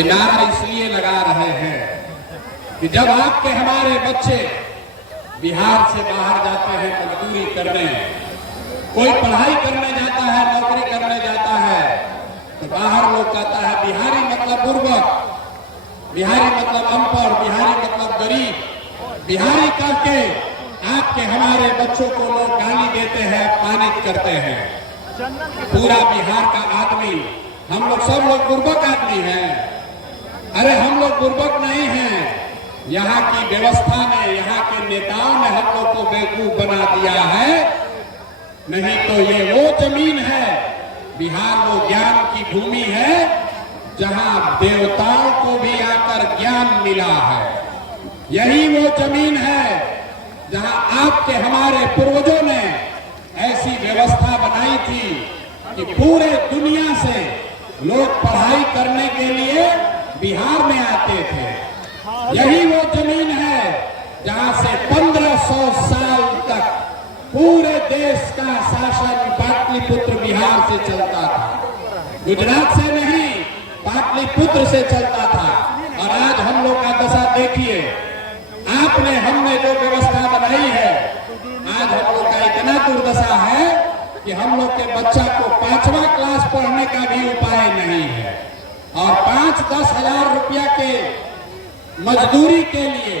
ये नारा इसलिए लगा रहे हैं कि जब आपके हमारे बच्चे बिहार से बाहर जाते हैं मजदूरी करने, कोई पढ़ाई करने जाता है, नौकरी करने जाता है, तो बाहर लोग कहता है बिहारी मतलब बुर्बक, बिहारी मतलब अनपढ़, बिहारी मतलब गरीब। बिहारी करके आपके हमारे बच्चों को लोग गाली देते हैं, अपमानित करते हैं। पूरा बिहार का आदमी, हम लोग सब लोग बुर्बक आदमी हैं। अरे हम लोग बुर्बक नहीं हैं, यहाँ की व्यवस्था ने, यहाँ के नेताओं ने हम लोग को बेवकूफ बना दिया है। नहीं तो ये वो जमीन है, बिहार वो ज्ञान की भूमि है जहाँ देवताओं को भी आकर ज्ञान मिला है। यही वो जमीन है जहाँ आपके हमारे पूर्वजों ने ऐसी व्यवस्था बनाई थी कि पूरे दुनिया से लोग पढ़ाई करने के लिए बिहार में आते थे। यही वो जमीन है जहाँ से 1500 साल तक पूरे देश का शासन पाटलिपुत्र बिहार से चलता था, गुजरात से नहीं, पाटलिपुत्र से चलता था। और आज हम लोग का दशा देखिए, आपने हमने जो व्यवस्था बनाई है, आज हम लोग का इतना दुर्दशा है कि हम लोग के बच्चा को 5वां क्लास पढ़ने का भी उपाय नहीं है। और 5-10 हजार रुपया के मजदूरी के लिए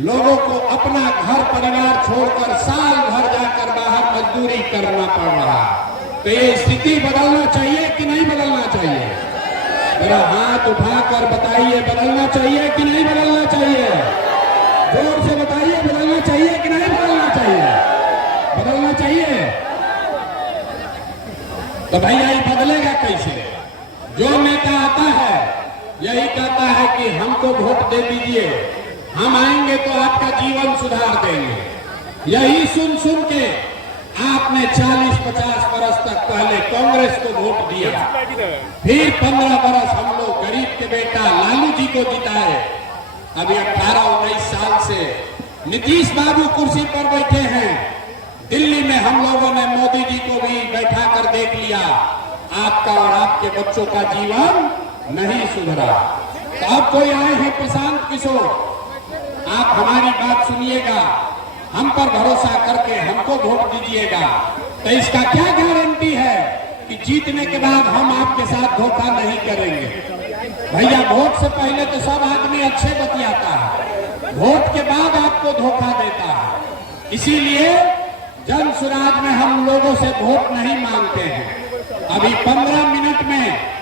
लोगों को अपना घर परिवार छोड़कर साल भर जाकर बाहर मजदूरी करना पड़ रहा। तो ये स्थिति बदलना चाहिए कि नहीं बदलना चाहिए? मेरा हाथ उठाकर बताइए, बदलना चाहिए कि नहीं बदलना चाहिए? जोर से बताइए, बदलना चाहिए कि नहीं बदलना चाहिए? बदलना चाहिए। तो भैया ये बदलेगा कैसे? जो नेता आता है यही कहता है कि हमको वोट दे दीजिए, हम आएंगे तो आपका जीवन सुधार देंगे। यही सुन सुन के आपने 40-50 बरस तक पहले कांग्रेस को वोट दिया, फिर 15 बरस हम लोग गरीब के बेटा लालू जी को जिताए। अभी 18-19 साल से नीतीश बाबू कुर्सी पर बैठे हैं। दिल्ली में हम लोगों ने मोदी जी को भी बैठा कर देख लिया, आपका और आपके बच्चों का जीवन नहीं सुधरा। तो अब कोई आए हैं प्रशांत किशोर, आप हमारी बात सुनिएगा, हम पर भरोसा करके हमको वोट दीजिएगा। तो इसका क्या गारंटी है कि जीतने के बाद हम आपके साथ धोखा नहीं करेंगे? भैया वोट से पहले तो सब आदमी अच्छे बतियाता है, वोट के बाद आपको धोखा देता है। इसीलिए जन सुराज में हम लोगों से वोट नहीं मांगते हैं। अभी 15 मिनट में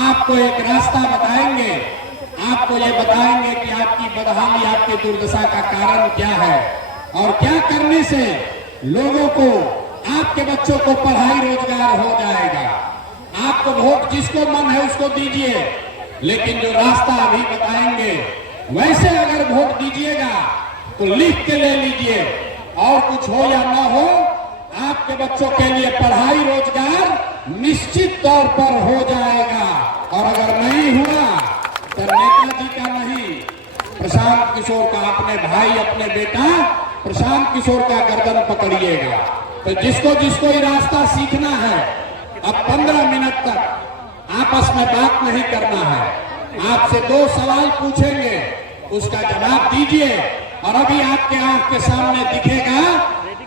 आपको एक रास्ता बताएंगे, आपको ये बताएंगे कि आपकी बदहाली, आपकी दुर्दशा का कारण क्या है और क्या करने से लोगों को, आपके बच्चों को पढ़ाई रोजगार हो जाएगा। आपको वोट जिसको मन है उसको दीजिए, लेकिन जो रास्ता अभी बताएंगे वैसे अगर वोट दीजिएगा तो लिख के ले लीजिए, और कुछ हो या ना हो, आपके बच्चों के लिए पढ़ाई रोजगार निश्चित तौर पर हो जाएगा। और अगर नहीं हुआ तो नेताजी का नहीं, प्रशांत किशोर का, अपने भाई, अपने बेटा प्रशांत किशोर का गर्दन पकड़िएगा। तो जिसको जिसको ये रास्ता सीखना है, अब 15 मिनट तक आपस में बात नहीं करना है। आपसे 2 सवाल पूछेंगे, उसका जवाब दीजिए। और अभी आपके आंख के सामने दिखेगा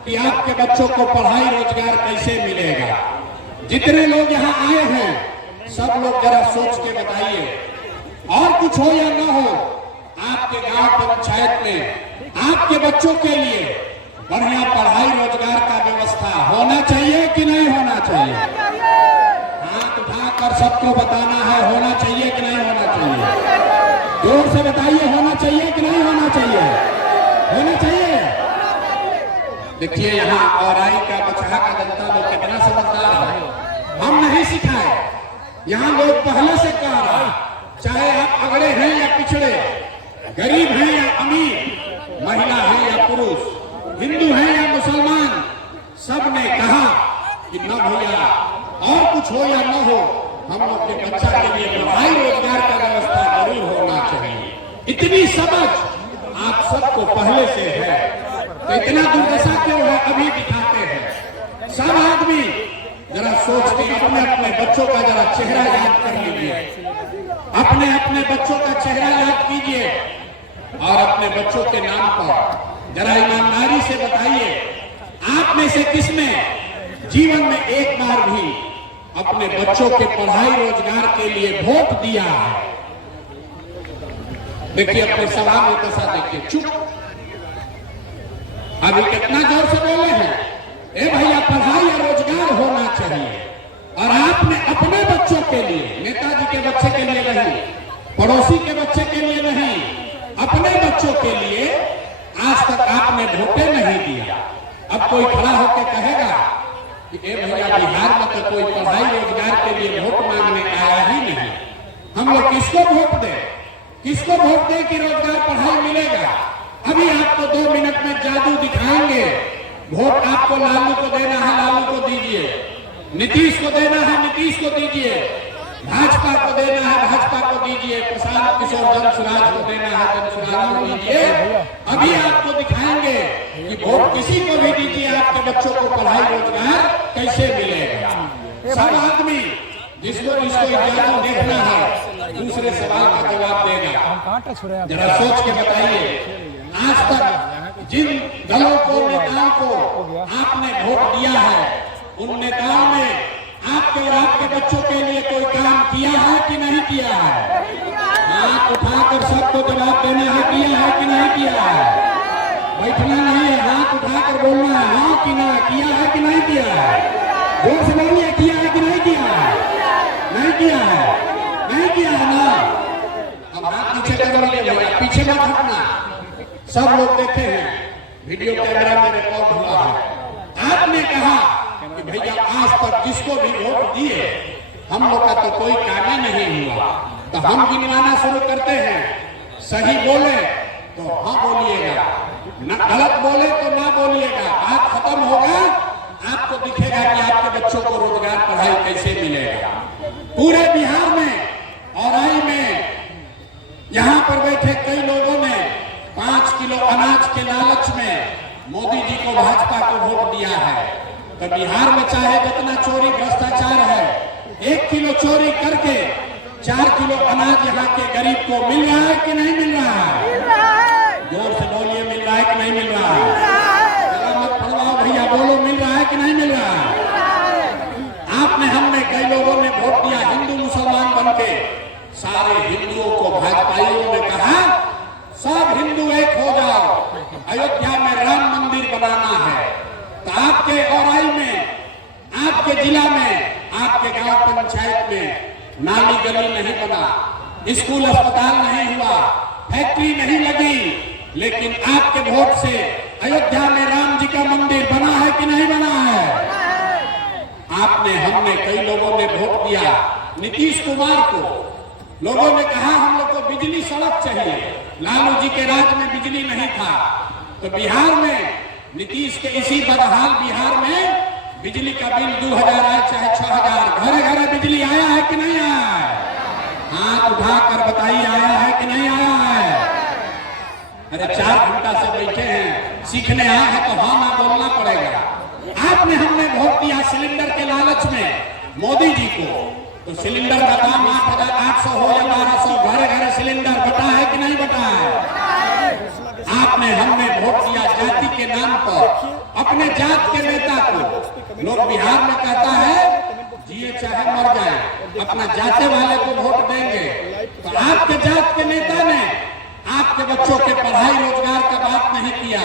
कि आपके बच्चों को पढ़ाई रोजगार कैसे मिलेगा। जितने लोग यहाँ आए हैं सब लोग जरा सोच के बताइए, और कुछ हो या ना हो, आपके गांव पंचायत में आपके बच्चों के लिए बढ़िया पढ़ाई रोजगार का व्यवस्था होना चाहिए कि नहीं होना चाहिए? हाथ उठाकर सबको बताना है, होना चाहिए कि नहीं होना चाहिए? जोर से बताइए, होना चाहिए कि नहीं होना चाहिए? होना चाहिए। देखिए यहाँ औराई का, बछड़ा का जनता लोग कितना समझदार है, हम नहीं सिखाए, यहाँ लोग पहले से कह रहा, चाहे आप अगड़े हैं या पिछड़े, गरीब हैं या अमीर, महिला है या पुरुष, हिंदू है या मुसलमान, सब ने कहा कि न भैया और कुछ हो या न हो, हम लोग के बच्चा के लिए पढ़ाई रोजगार का व्यवस्था जरूर होना चाहिए। इतनी समझ आप सबको पहले से है, तो इतना दुर्दशा क्यों है अभी दिखाते हैं। सब आदमी जरा सोच के अपने अपने बच्चों का जरा चेहरा याद कर लीजिए, अपने अपने बच्चों का चेहरा याद कीजिए और अपने बच्चों के नाम पर जरा ईमानदारी से बताइए, आप में से किसने जीवन में एक बार भी अपने बच्चों के पढ़ाई रोजगार के लिए वोट दिया है? देखिए अपने सवाल का साथ देखिए, चुप। अभी कितना जोर से बोले हैं, ए भैया पढ़ाई या रोजगार होना चाहिए। और आपने अपने बच्चों के लिए, नेताजी के बच्चे के लिए नहीं, पड़ोसी के बच्चे के लिए नहीं, अपने बच्चों के लिए आज तक आपने वोटे नहीं दिया। अब कोई खड़ा होकर कहेगा कि ए भैया बिहार में तो कोई पढ़ाई रोजगार के लिए वोट मांगने आया ही नहीं, हम लोग किसको वोट दें, किसको वोट दें कि रोजगार पढ़ाई मिलेगा? अभी आपको 2 मिनट में जादू दिखाएंगे। वोट आपको लालू को देना है, लालू को दीजिए। नीतीश को देना है, नीतीश को दीजिए। भाजपा को देना है, भाजपा को दीजिए। प्रशांत किशोर जनसुराज को देना है, जनसुराज को दीजिए। अभी आपको दिखाएंगे कि वोट किसी को भी दीजिए, आपके बच्चों को पढ़ाई रोजगार कैसे मिलेगा। सब आदमी जिसको जादू देखना है दूसरे सवाल का जवाब देगा। जरा सोच के बताइए, आज तक जिन दलों को, नेताओं को आपने वोट दिया है, उन नेताओं ने आपके और आपके बच्चों के लिए कोई काम किया है कि नहीं किया है? हाथ उठाकर सबको जवाब देना है, किया है कि नहीं किया है? बैठना नहीं है, हाथ उठाकर बोलना है, हाँ कि ना, किया है कि नहीं किया है? जोर से बोलिए, किया है कि नहीं किया है? नहीं किया है, नहीं किया है ना? अब हाथ पीछे कर लीजिए भैया, पीछे मत हटना। सब लोग देखे हैं, वीडियो कैमरा में रिकॉर्ड हुआ है। आपने कहा कि भैया आज तक जिसको भी वोट दिए हम लोग का तो कोई काम ही नहीं हुआ, तो हम गिनवाना शुरू करते हैं। सही बोले तो हाँ बोलिएगा, न गलत बोले तो ना बोलिएगा। बात खत्म होगा, आपको दिखेगा कि आपके बच्चों को रोजगार पढ़ाई कैसे मिलेगा। पूरे बिहार में और आई में यहाँ पर बैठे कई लोगों ने 5 किलो अनाज के लालच में मोदी जी को, भाजपा को वोट दिया है। तो बिहार में चाहे जितना चोरी भ्रष्टाचार है, 1 किलो चोरी करके 4 किलो अनाज यहाँ के गरीब को मिल रहा है कि नहीं मिल रहा है? जोर से बोलिए, मिल रहा है कि नहीं मिल रहा है? मत फड़वाओ भैया, बोलो मिल रहा है कि नहीं मिल रहा है? आपने, हमने, कई लोगों ने वोट दिया हिंदू मुसलमान बन के। सारे हिंदुओं को भाजपाइयों ने कहा सब हिंदू एक हो जाओ, अयोध्या में राम मंदिर बनाना है। तो आपके औराई में, आपके जिला में, आपके गांव पंचायत में नाली गली नहीं बना, स्कूल अस्पताल नहीं हुआ, फैक्ट्री नहीं लगी, लेकिन आपके वोट से अयोध्या में राम जी का मंदिर बना है कि नहीं बना है? आपने, हमने, कई लोगों ने वोट दिया नीतीश कुमार को। लोगों ने कहा हम लोग को बिजली सड़क चाहिए, लालू जी के राज में बिजली नहीं था। तो बिहार में नीतीश के इसी बदहाल बिहार में बिजली का बिल 2000 आए चाहे 6000, घरे घरे बिजली आया है कि नहीं आया है? हाथ उठाकर बताइए, आया है कि नहीं आया है? अरे 4 घंटा से बैठे हैं, सीखने आए हैं तो हाँ ना बोलना पड़ेगा। आपने, हमने वोट दिया सिलेंडर के लालच में मोदी जी को। तो सिलेंडर का दाम 8800 हो या 1200, घरे घरे सिलेंडर बटा है कि नहीं बटा है? आपने, हमने वोट दिया जाति के नाम पर, अपने जात के नेता को। लोग बिहार में कहता है जिए चाहे मर जाए, अपना जाते वाले को वोट देंगे। तो आपके जात के नेता ने आपके बच्चों के पढ़ाई रोजगार का बात नहीं किया,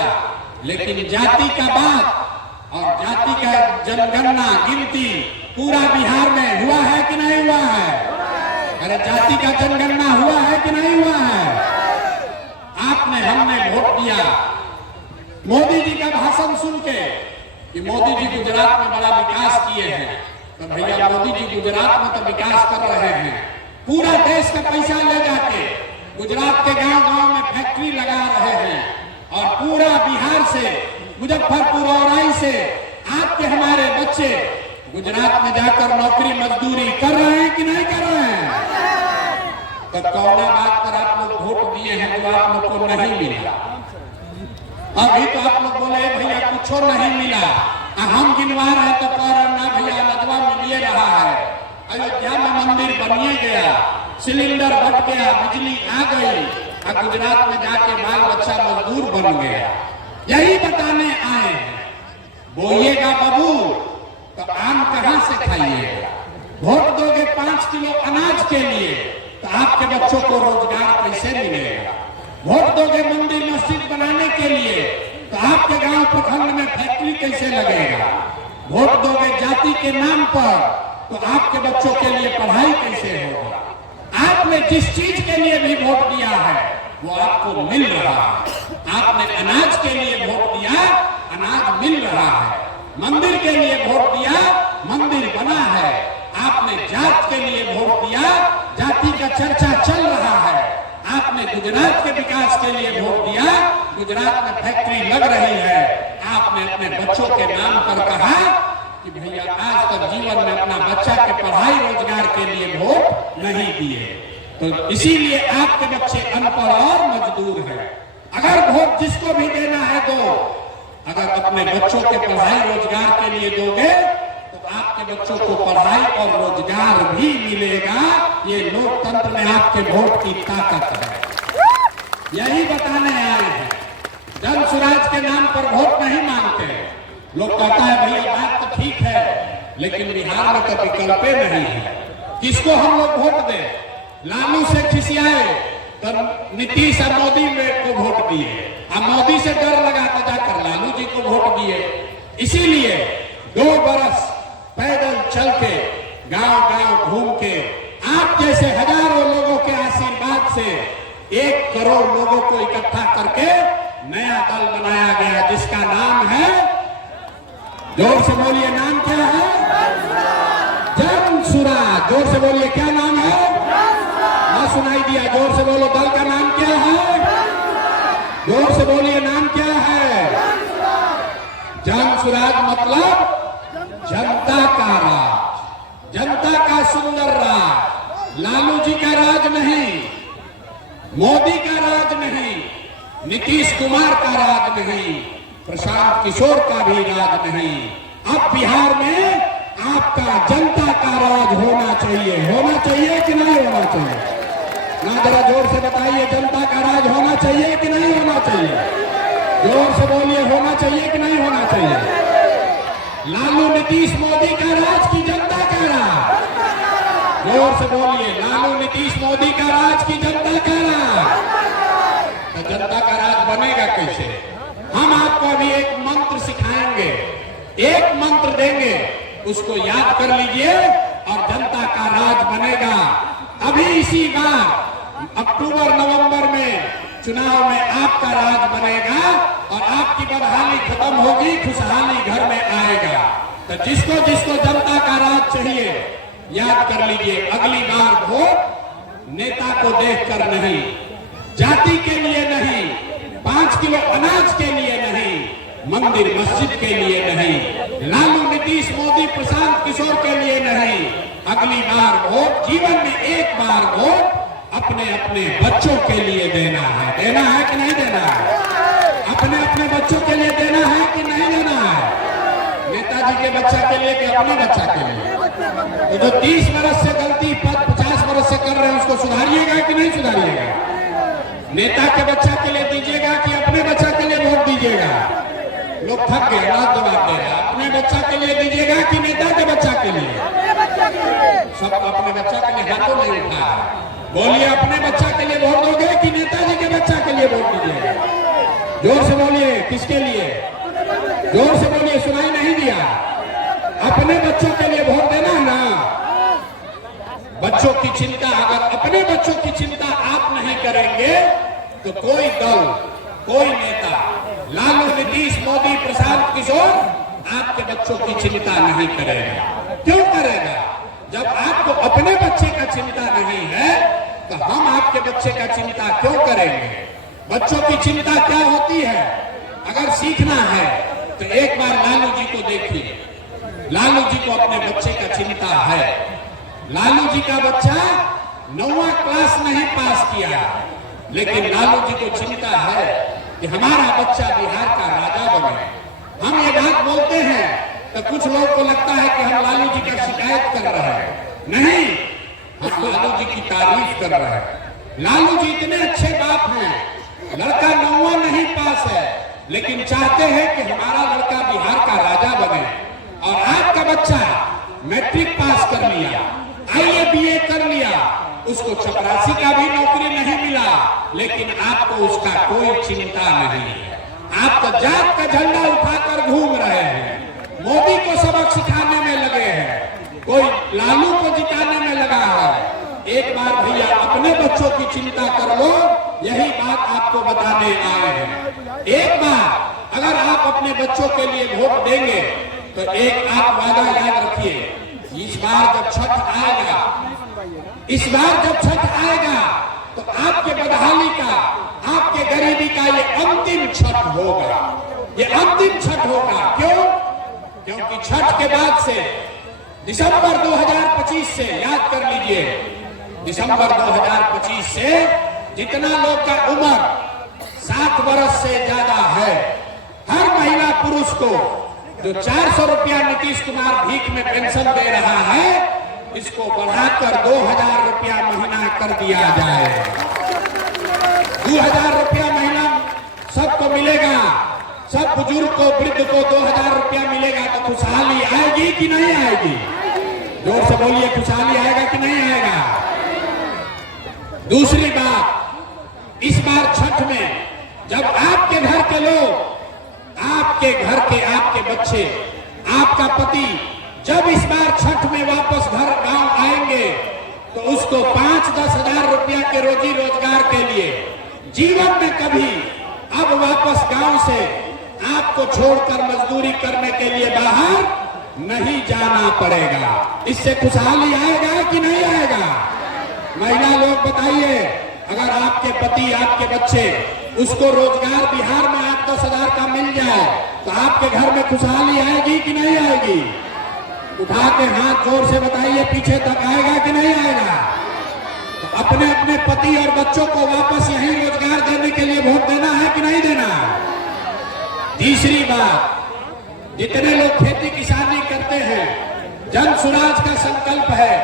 लेकिन जाति का बात और जाति का जनगणना, गिनती पूरा बिहार में हुआ है कि नहीं हुआ है? अरे जाति का जनगणना हुआ है कि नहीं हुआ है? आपने, हमने वोट दिया मोदी जी का भाषण सुन के कि मोदी जी गुजरात में बड़ा विकास किए हैं। तो भैया मोदी जी गुजरात में तो विकास कर रहे हैं, पूरा देश का पैसा ले जाके गुजरात के गांव गांव में फैक्ट्री लगा रहे हैं और पूरा बिहार से, मुजफ्फरपुर औराई से आपके हमारे बच्चे गुजरात में जाकर नौकरी मजदूरी कर रहे हैं कि नहीं कर रहे हैं? तो कौन बात पर आप लोग वोट दिए हैं जो आप लोग को नहीं मिला? अभी तो आप लोग बोले भैया कुछ नहीं मिला, हम गिनवा रहे तो कह रहे ना भैया लदवा मिलिए रहा है। अयोध्या में मंदिर बनिए गया, सिलेंडर बट गया, बिजली आ गई, और गुजरात में जाके बाल बच्चा मजदूर बन गया। यही बताने आए हैं। बोइएगा बबू तो आम कहां से खाइएगा? वोट दोगे 5 किलो अनाज के लिए तो आपके बच्चों को रोजगार कैसे मिलेगा? वोट दोगे मंदिर मस्जिद बनाने के लिए तो आपके गांव प्रखंड में फैक्ट्री कैसे लगेगा? वोट दोगे जाति के नाम पर तो आपके बच्चों के लिए पढ़ाई कैसे होगा? आपने जिस चीज के लिए भी वोट दिया है वो आपको मिल रहा है। आपने अनाज के लिए वोट दिया, अनाज मिल रहा है। मंदिर के लिए वोट दिया, मंदिर बना है। आपने जात के लिए वोट दिया, जाति का चर्चा चल रहा है। आपने गुजरात के विकास के लिए वोट दिया, गुजरात में फैक्ट्री लग रही है। आपने अपने बच्चों के नाम पर कहा कि भैया आज तक जीवन में अपना बच्चा के पढ़ाई रोजगार के लिए वोट नहीं दिए, तो इसीलिए आपके बच्चे अनपढ़ और मजदूर हैं। अगर वोट जिसको भी देना है दो, अगर अपने बच्चों के पढ़ाई रोजगार के लिए दोगे तो आपके बच्चों को पढ़ाई और रोजगार भी मिलेगा। ये लोकतंत्र में आपके वोट की ताकत है। यही बताने आए हैं। जन स्वराज के नाम पर वोट नहीं मांगते। लोग कहता है भैया बात तो ठीक है, लेकिन बिहार में तो विकल्प नहीं है। किसको हम लोग वोट दें? लालू से खिसियाए तो नीतीश और मोदी में को वोट दिए, अब मोदी से डर लगा तो जाकर लालू जी को वोट दिए। इसीलिए 2 बरस पैदल चल के गांव गांव घूम के आप जैसे हजारों लोगों के आशीर्वाद से 1 करोड़ लोगों को इकट्ठा करके नया दल बनाया गया, जिसका नाम है, जोर से बोलिए, नाम क्या है? जन स्वराज। जोर से बोलिए, क्या नाम है? ना सुनाई दिया, जोर से बोलो, दल का नाम क्या है? जोर से बोलिए, नाम क्या है? जन स्वराज मतलब जनता का राज, जनता का सुंदर राज। लालू जी का राज नहीं, मोदी का राज नहीं, नीतीश कुमार का राज नहीं, प्रशांत किशोर का भी राज नहीं। अब बिहार में आपका जनता का राज होना चाहिए। होना चाहिए कि नहीं होना चाहिए? ना जरा जोर से बताइए, जनता का राज होना चाहिए कि नहीं होना चाहिए? जोर से बोलिए, होना चाहिए कि नहीं होना चाहिए? लालू नीतीश मोदी का राज की जनता का राज? जोर से बोलिए, लालू नीतीश मोदी का राज की जनता का राज? तो जनता का राज बनेगा कैसे? हम आपको अभी एक मंत्र सिखाएंगे, एक मंत्र देंगे, उसको याद कर लीजिए और जनता का राज बनेगा। अभी इसी बार अक्टूबर नवंबर में चुनाव में आपका राज बनेगा और आपकी बदहाली खत्म होगी, खुशहाली घर में आएगा। तो जिसको जिसको जनता का राज चाहिए याद कर लीजिए, अगली बार वोट नेता को देखकर नहीं, जाति के लिए नहीं, 5 किलो अनाज के लिए नहीं, मंदिर मस्जिद के लिए नहीं, लालू नीतीश मोदी प्रशांत किशोर के लिए नहीं, अगली बार वोट जीवन में एक बार वोट अपने अपने बच्चों के लिए देना है। देना है कि नहीं देना है? अपने अपने बच्चों के लिए देना है कि नहीं देना है? नेताजी के बच्चा के लिए कि अपने बच्चा के लिए? तो जो 30 वर्ष से गलती 50 वर्ष से कर रहे हैं उसको सुधारिएगा कि नहीं सुधारिएगा? नेता के बच्चा के लिए दीजिएगा कि अपने बच्चा के लिए वोट दीजिएगा? लोग थक गए, रात जवाब दे रहे हैं। अपने बच्चा के लिए दीजिएगा कि नेता के बच्चा के लिए? सब अपने बच्चा के लिए हाथों नहीं उठा है। बोलिए, अपने बच्चा के लिए वोट दोगे कि नेताजी के बच्चा के लिए वोट दीजिएगा? जोर से बोलिए, किसके लिए? जोर से बोलिए, सुनाई नहीं दिया। अपने बच्चों के लिए वोट देना है ना? बच्चों की चिंता, अगर अपने बच्चों की चिंता आप नहीं करेंगे तो कोई दल, कोई नेता, लालू नीतीश मोदी प्रशांत किशोर आपके बच्चों की चिंता नहीं करेगा। क्यों करेगा? जब आपको अपने बच्चे का चिंता नहीं है तो हम आपके बच्चे का चिंता क्यों करेंगे? बच्चों की चिंता क्या होती है? अगर सीखना है तो एक बार लालू जी को देखिए। लालू जी को अपने बच्चे का चिंता है। लालू जी का बच्चा 9वां क्लास नहीं पास किया, लेकिन लालू जी को चिंता है कि हमारा बच्चा बिहार का राजा बने। हम ये बात बोलते हैं तो कुछ लोग को लगता है कि हम लालू जी का शिकायत कर रहे हैं। नहीं, हम लालू जी की तारीफ कर रहे हैं। लालू जी इतने अच्छे बाप हैं, लड़का 9वां नहीं पास है, लेकिन चाहते हैं कि हमारा लड़का बिहार का राजा बने। और आपका बच्चा मैट्रिक पास कर लिया, IAA BA कर लिया, उसको चपरासी का भी नौकरी नहीं मिला, लेकिन आपको उसका कोई चिंता नहीं है। आप तो जात का झंडा उठाकर घूम रहे हैं, मोदी को सबक सिखाने में लगे हैं, कोई लालू को जिताने में लगा है। एक बार भैया अपने बच्चों की चिंता कर लो, यही बात आपको बताने आए हैं। एक बार अगर आप अपने बच्चों के लिए वोट देंगे तो एक आप वादा याद रखिए, इस बार जब छठ आएगा, इस बार जब छठ आएगा तो आपके बदहाली का, आपके गरीबी का ये अंतिम छठ होगा, ये अंतिम छठ होगा। क्यों? क्योंकि छठ के बाद से दिसंबर 2025 से, याद कर लीजिए, दिसंबर 2025 से जितना लोग का उम्र 7 वर्ष से ज्यादा है, हर महिला पुरुष को जो 400 रुपया नीतीश कुमार भीख में पेंशन दे रहा है, इसको बढ़ाकर 2000 रुपया महीना कर दिया जाए। 2000 रुपया महीना सबको मिलेगा, सब बुजुर्ग को, वृद्ध को 2000 रुपया मिलेगा तो खुशहाली आएगी कि नहीं आएगी? जोर से बोलिए, खुशहाली आएगा कि नहीं आएगा? दूसरी बात, इस बार छठ में जब आपके घर के लोग, आपके घर के, आपके बच्चे, आपका पति जब इस बार छठ में वापस घर गांव आएंगे तो उसको 5-10 हजार रुपया के रोजी रोजगार के लिए जीवन में कभी अब वापस गांव से आपको छोड़कर मजदूरी करने के लिए बाहर नहीं जाना पड़ेगा। इससे खुशहाली आएगा कि नहीं आएगा? महिला लोग बताइए, अगर आपके पति, आपके बच्चे, उसको रोजगार बिहार में 8-10 हजार का मिल जाए तो आपके घर में खुशहाली आएगी कि नहीं आएगी? उठा के हाथ जोर से बताइए, पीछे तक आएगा कि नहीं आएगा? तो अपने अपने पति और बच्चों को वापस यही रोजगार देने के लिए वोट देना है कि नहीं देना? तीसरी बात, जितने लोग खेती किसानी करते हैं, जन सुराज का संकल्प है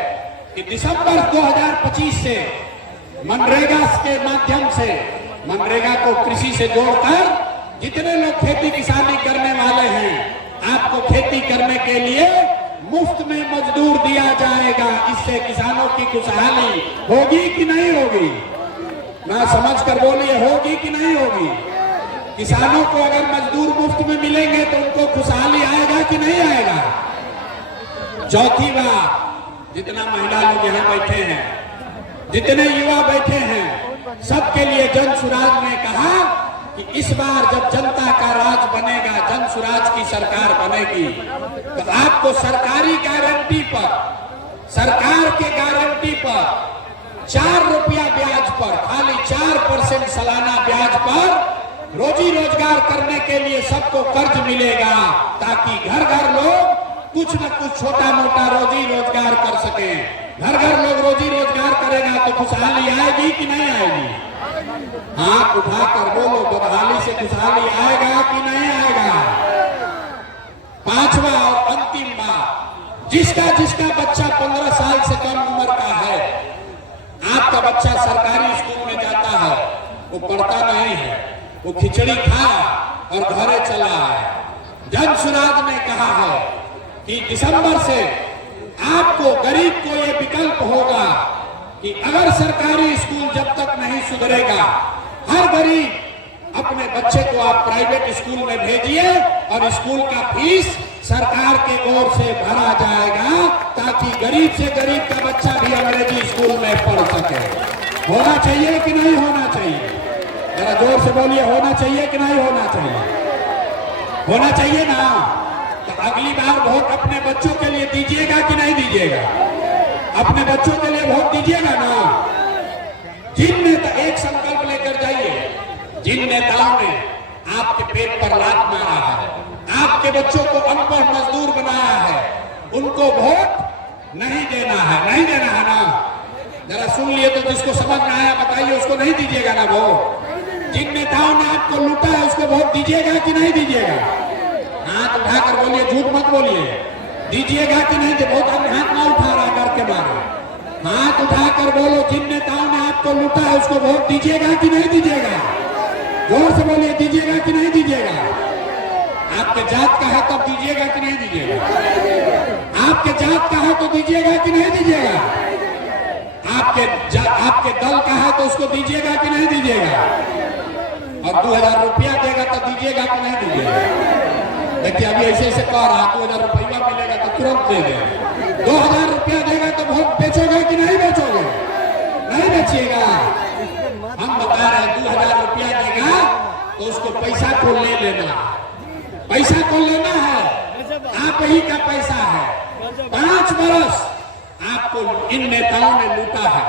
कि दिसंबर 2025 से मनरेगा के माध्यम से, मनरेगा को कृषि से जोड़कर जितने लोग खेती किसानी करने वाले हैं, आपको खेती करने के लिए मुफ्त में मजदूर दिया जाएगा। इससे किसानों की खुशहाली होगी कि नहीं होगी? ना समझ कर बोलिए, होगी कि नहीं होगी? किसानों को अगर मजदूर मुफ्त में मिलेंगे तो उनको खुशहाली आएगा कि नहीं आएगा? चौथी बात, जितना महिला लोग यहाँ बैठे हैं, जितने युवा बैठे हैं, सबके लिए जन सुराज ने कहा कि इस बार जब जनता का राज बनेगा, जन सुराज की सरकार बनेगी, तो आपको सरकारी गारंटी पर, सरकार के गारंटी पर 4 रुपया ब्याज पर, खाली 4% सालाना ब्याज पर रोजी रोजगार करने के लिए सबको कर्ज मिलेगा, ताकि घर घर लोग कुछ न कुछ छोटा मोटा रोजी रोजगार कर सके। घर घर लोग रोजी रोजगार करेगा तो खुशहाली आएगी कि नहीं आएगी? हाथ उठाकर बोलो, बदहाली से खुशहाली आएगा कि नहीं आएगा? पांचवा और अंतिम बात, जिसका जिसका बच्चा 15 साल से कम उम्र का है, आपका बच्चा सरकारी स्कूल में जाता है, वो पढ़ता नहीं है, वो खिचड़ी खाया और घरे चला है। जन सुराज ने कहा है कि दिसंबर से आपको, गरीब को ये विकल्प होगा कि अगर सरकारी स्कूल जब तक नहीं सुधरेगा, हर गरीब अपने बच्चे को आप प्राइवेट स्कूल में भेजिए और स्कूल का फीस सरकार के ओर से भरा जाएगा, ताकि गरीब से गरीब का बच्चा भी अंग्रेजी स्कूल में पढ़ सके। होना चाहिए कि नहीं होना चाहिए? जरा जोर से बोलिए, होना चाहिए कि नहीं होना चाहिए? होना चाहिए ना? तो अगली बार वोट अपने बच्चों के लिए दीजिएगा कि नहीं दीजिएगा? अपने बच्चों के लिए वोट दीजिएगा ना? जिन नेता, एक संकल्प लेकर जाइए, जिन नेताओं ने आपके पेट पर लात मारा है, आपके बच्चों को अनपढ़ मजदूर बनाया है, उनको वोट नहीं देना है। नहीं देना है ना? जरा सुन लिए तो, जिसको समझ में आया बताइए, उसको नहीं दीजिएगा ना वोट? जिन नेताओं ने आपको लूटा है उसको वोट दीजिएगा कि नहीं दीजिएगा? हाथ उठाकर बोलिए, झूठ मत बोलिए। दीजिएगा कि नहीं? बहुत आदमी हाथ ना उठा रहा डर के मारे। हाथ उठाकर बोलो, जिन नेताओं ने आपको लूटा है उसको वोट दीजिएगा कि नहीं दीजिएगा? जोर से बोलिए, दीजिएगा कि नहीं दीजिएगा? आपके जात का है तब दीजिएगा कि नहीं दीजिएगा? आपके जात का है तो दीजिएगा कि नहीं दीजिएगा? आपके दल का है तो उसको दीजिएगा कि नहीं दीजिएगा? और 2000 रुपया देगा तो दीजिएगा कि नहीं दीजिएगा? देखिए अभी ऐसे ऐसे कह रहा, 2000 रुपया मिलेगा तो तुरंत दे देगा। 2000 रुपया देगा तो वोट बेचोगे कि नहीं बेचोगे? नहीं बेचिएगा। हम बता रहे हैं 2000 रुपया देगा तो उसको पैसा को ले लेना, पैसा को लेना है, आप ही का पैसा है। 5 बरस आपको इन नेताओं ने लूटा है।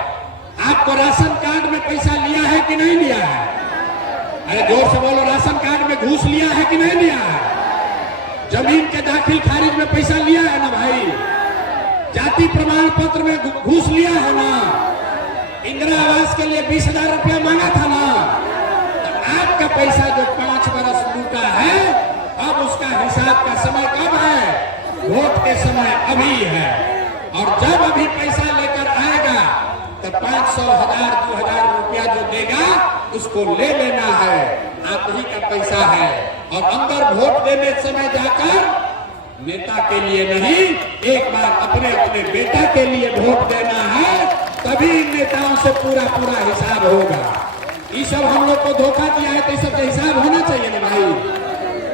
आपको राशन कार्ड में पैसा लिया है कि नहीं लिया है? अरे जोर से बोलो, राशन कार्ड में घूस लिया है कि नहीं लिया है? जमीन के दाखिल खारिज में पैसा लिया है ना भाई? जाति प्रमाण पत्र में घूस लिया है ना? इंदिरा आवास के लिए 20,000 रुपया मांगा था ना? तो आपका पैसा जो 5 बरस लूटा है, अब उसका हिसाब का समय कब है? वोट के समय अभी है। और जब अभी पैसा लेकर आएगा तो 500, 1000, 2000 रुपया जो देगा उसको ले लेना है। आप ही का पैसा है। और अंदर वोट देने समय जाकर नेता के लिए नहीं, एक बार अपने अपने बेटा के लिए वोट देना है, तभी इन नेताओं से पूरा पूरा हिसाब होगा। ये सब हम लोग को धोखा दिया है तो इस सब का हिसाब होना चाहिए ना भाई।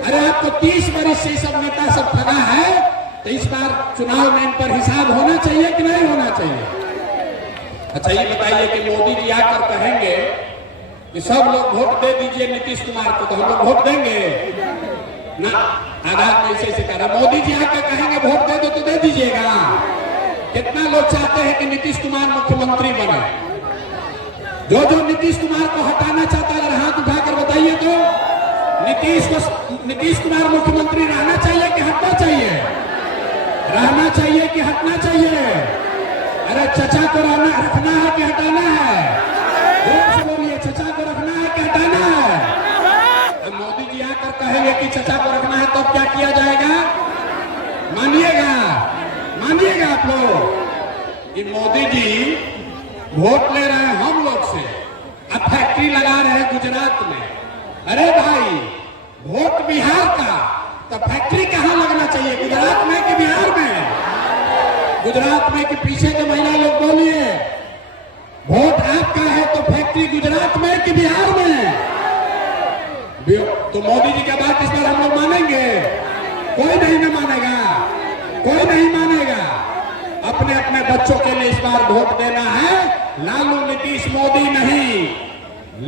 अरे आपको 30 वर्ष से सब नेता सब ठगा है तो इस बार चुनाव में इन पर हिसाब होना चाहिए कि नहीं होना चाहिए? अच्छा ये बताइए कि मोदी जी आकर कहेंगे कि सब लोग वोट दे दीजिए नीतीश कुमार को, तो हम लोग वोट देंगे ना? आधार में ऐसे कह रहा, मोदी जी आकर कहेंगे वोट दे दो तो दे दीजिएगा। कितना लोग चाहते हैं कि नीतीश कुमार मुख्यमंत्री बने? जो नीतीश कुमार को हटाना चाहता है, अगर हाथ उठाकर बताइए तो। नीतीश कुमार मुख्यमंत्री रहना चाहिए कि हटना चाहिए? रहना चाहिए कि हटना चाहिए? अरे चचा को रखना है कि हटाना है? जोर से बोलिए, चचा को रखना है कि हटाना है? अब मोदी जी आकर कहेंगे कि चचा को रखना है तो क्या किया जाएगा? मानिएगा, मानिएगा आप लोग कि मोदी जी वोट ले रहे हैं हम लोग से, अब फैक्ट्री लगा रहे हैं गुजरात में। अरे भाई, वोट बिहार का, तो फैक्ट्री कहाँ लगना चाहिए? गुजरात में कि बिहार में? गुजरात में कि पीछे के महिला लोग बोलिए, वोट आपका है तो फैक्ट्री गुजरात में कि बिहार में? तो मोदी जी का बात इस बार हम लोग मानेंगे? कोई नहीं ना मानेगा, कोई नहीं मानेगा। अपने अपने बच्चों के लिए इस बार वोट देना है। लालू नीतीश मोदी नहीं,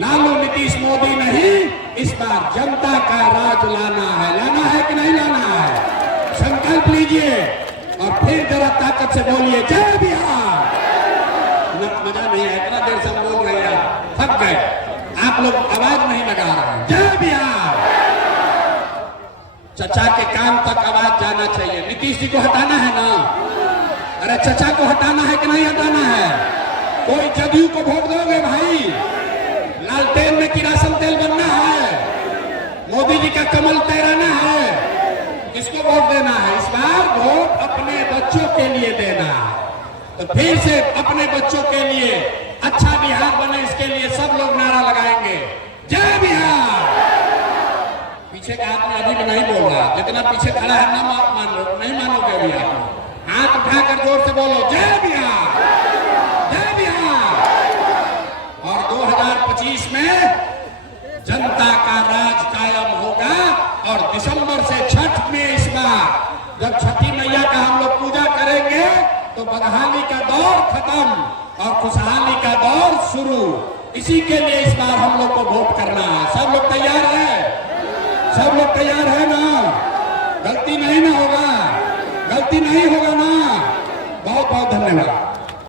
लालू नीतीश मोदी नहीं, इस बार जनता का राज लाना है। लाना है कि नहीं लाना है? संकल्प लीजिए और फिर जरा ताकत से बोलिए, जय बिहार। मजा नहीं है, इतना देर से हम बोल रहे हैं, थक गए। आप लोग आवाज नहीं लगा रहे हैं। जय बिहार। चचा के कान तक आवाज जाना चाहिए। नीतीश जी को हटाना है ना? अरे चचा को हटाना है कि नहीं हटाना है? कोई जदयू को वोट दोगे भाई? लालटेन में किरासन तेल बनना है, मोदी जी का कमल तैराना है, किसको वोट देना है? इस बार वोट अपने बच्चों के लिए देना है। तो फिर से अपने बच्चों के लिए अच्छा बिहार बने, इसके लिए सब लोग नारा लगाएंगे, जय बिहार। पीछे का आदमी अभी भी नहीं बोल रहा, जितना पीछे खड़ा है ना मान लो, नहीं मानोगे अभी आप। हाथ उठाकर जोर से बोलो, जय बिहार, जय बिहार। और 2025 में जनता का राज कायम होगा। और दिसंबर से छठ में इस बार जब छठी मैया का हम लोग पूजा करेंगे तो बदहाली का दौर खत्म और खुशहाली का दौर शुरू। इसी के लिए इस बार हम लोग को वोट करना है। सब लोग तैयार है? सब लोग तैयार है ना? गलती नहीं ना होगा, गलती नहीं होगा ना? बहुत बहुत धन्यवाद।